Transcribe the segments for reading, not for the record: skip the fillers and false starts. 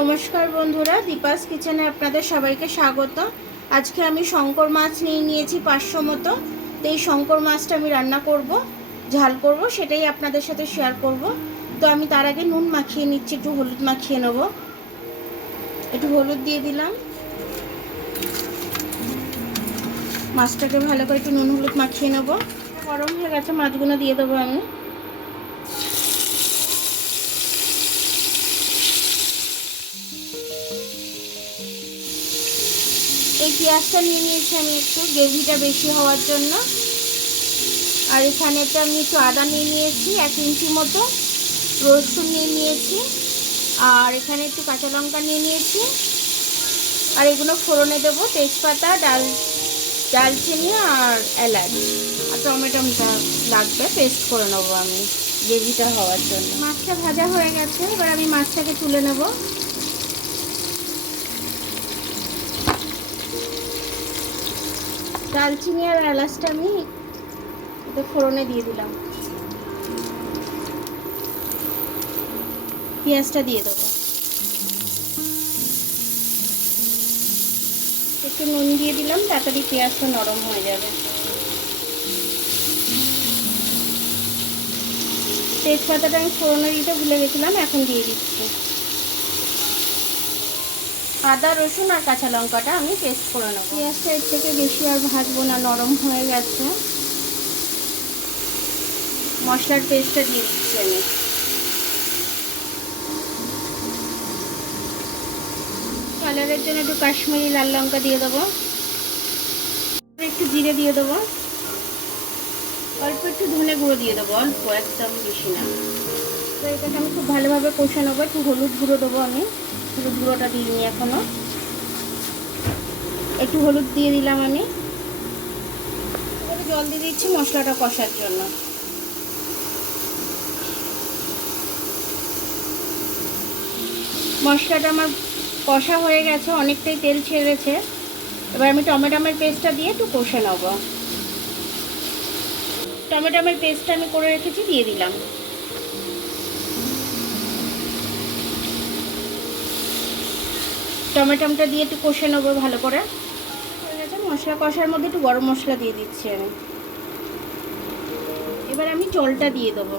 নমস্কার বন্ধুরা, দীপাস কিচেনে আপনাদের সবাইকে স্বাগত। আজকে আমি শঙ্কর মাছ নিয়ে নিয়েছি 500 মতো। তো এই শঙ্কর মাছটা আমি রান্না করব, ঝাল করব, সেটাই আপনাদের সাথে শেয়ার করব। তো আমি তার আগে নুন মাখিয়ে নিচ্ছি, একটু হলুদ মাখিয়ে নেব। একটু হলুদ দিয়ে দিলাম, মাছটাকে ভালো করে একটু নুন হলুদ মাখিয়ে নেব। গরম হয়ে গেছে, মাছগুলো দিয়ে দেবো আমি। এই পেঁয়াজটা নিয়ে নিয়েছি আমি একটু গ্রেভিটা বেশি হওয়ার জন্য। আর এখানেটা আমি একটু আদা নিয়ে নিয়েছি 1 ইঞ্চি মতো, রসুন নিয়ে নিয়েছি, আর এখানে একটু কাঁচা লঙ্কা নিয়ে নিয়েছি। আর এগুলো ফোড়নে দেবো, তেজপাতা, দালচিনি আর এলাচ, আর টমেটোটা লাগবে, পেস্ট করে নেবো আমি গ্রেভিটা হওয়ার জন্য। মাছটা ভাজা হয়ে গেছে, এবার আমি মাছটাকে তুলে নেব। দালচিনি আর এলাচটা আমি ফোড়নে দিয়ে দিলাম। পেঁয়াজটা দিয়ে দেবো, একটু নুন দিয়ে দিলাম, তাড়াতাড়ি পেঁয়াজটা নরম হয়ে যাবে। তেজপাতাটা আমি ফোড়নে দিতে ভুলে গেছিলাম, এখন দিয়ে দিচ্ছি। আদা, রসুন আর কাঁচা লঙ্কাটা আমি পেস্ট করে নেব। পেঁয়াজটা এর থেকে বেশি আর ভাজবো না, নরম হয়ে গেছে। মশলার পেস্টটা দিয়ে দিচ্ছি আমি। কালারের জন্য একটু কাশ্মীরি লাল লঙ্কা দিয়ে দেবো, একটু জিরে দিয়ে দেবো, অল্প একটু ধনে গুঁড়ো দিয়ে দেবো, অল্প, একদম বেশি না। তো এটাকে আমি খুব ভালোভাবে কষে নেবো। একটু হলুদ গুঁড়ো দেবো আমি, হলুদ গুঁড়োটা দিইনি এখনো। একটু হলুদ দিয়ে দিলাম আমি। এবারে জল দিয়ে দিচ্ছি মশলাটা কষার জন্য। মশলাটা আমার কষা হয়ে গেছে, অনেকটাই তেল ছেড়েছে। এবার আমি টমেটোর পেস্টটা দিয়ে একটু কষে নেব। টমেটোর পেস্টটা আমি করে রেখেছি, দিয়ে দিলাম। টমেটোটা দিয়ে একটু কষে নেবো ভালো করে। হয়ে গেছে মশলা কষার মধ্যে একটু গরম মশলা দিয়ে দিচ্ছি আমি। এবার আমি জলটা দিয়ে দেবো।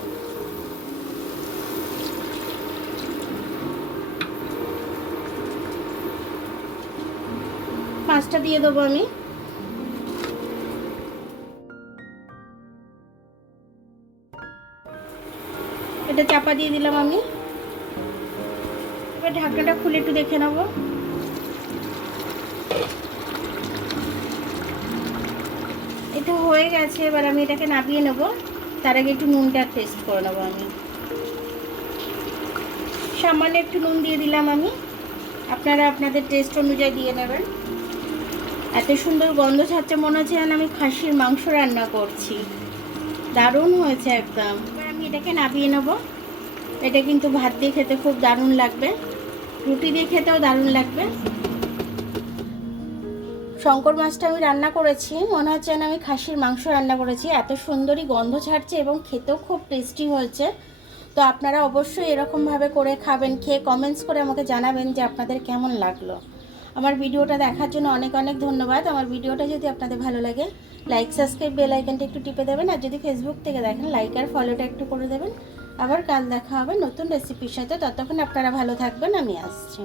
মাছটা দিয়ে দেবো আমি। এটা চাপা দিয়ে দিলাম আমি। এবার ঢাকনাটা খুলে একটু দেখে নেব। এটা হয়ে গেছে, এবার আমি এটাকে নামিয়ে নেব। তার আগে একটু নুনটা টেস্ট করে নেবো আমি। সামান্য একটু নুন দিয়ে দিলাম আমি, আপনারা আপনাদের টেস্ট অনুযায়ী দিয়ে নেবেন। এত সুন্দর গন্ধ ছাড়ছে, মনে হচ্ছে যেন আমি খাসির মাংস রান্না করছি। দারুণ হয়েছে একদম। এবার আমি এটাকে নামিয়ে নেব। এটা কিন্তু ভাত দিয়ে খেতে খুব দারুণ লাগবে, রুটি দিয়ে খেতেও দারুণ লাগবে। শঙ্কর মাছটা আমি রান্না করেছি, মনে হচ্ছে যেন আমি খাসির মাংস রান্না করেছি। এত সুন্দরই গন্ধ ছাড়ছে এবং খেতেও খুব টেস্টি হয়েছে। তো আপনারা অবশ্যই এরকমভাবে করে খাবেন, খেয়ে কমেন্টস করে আমাকে জানাবেন যে আপনাদের কেমন লাগলো। আমার ভিডিওটা দেখার জন্য অনেক অনেক ধন্যবাদ। আমার ভিডিওটা যদি আপনাদের ভালো লাগে, লাইক, সাবস্ক্রাইব, বেল আইকনটা একটু টিপে দেবেন। আর যদি ফেসবুক থেকে দেখেন, লাইক আর ফলোটা একটু করে দেবেন। আবার কাল দেখা হবে নতুন রেসিপির সাথে। ততক্ষণ আপনারা ভালো থাকবেন, আমি আসছি।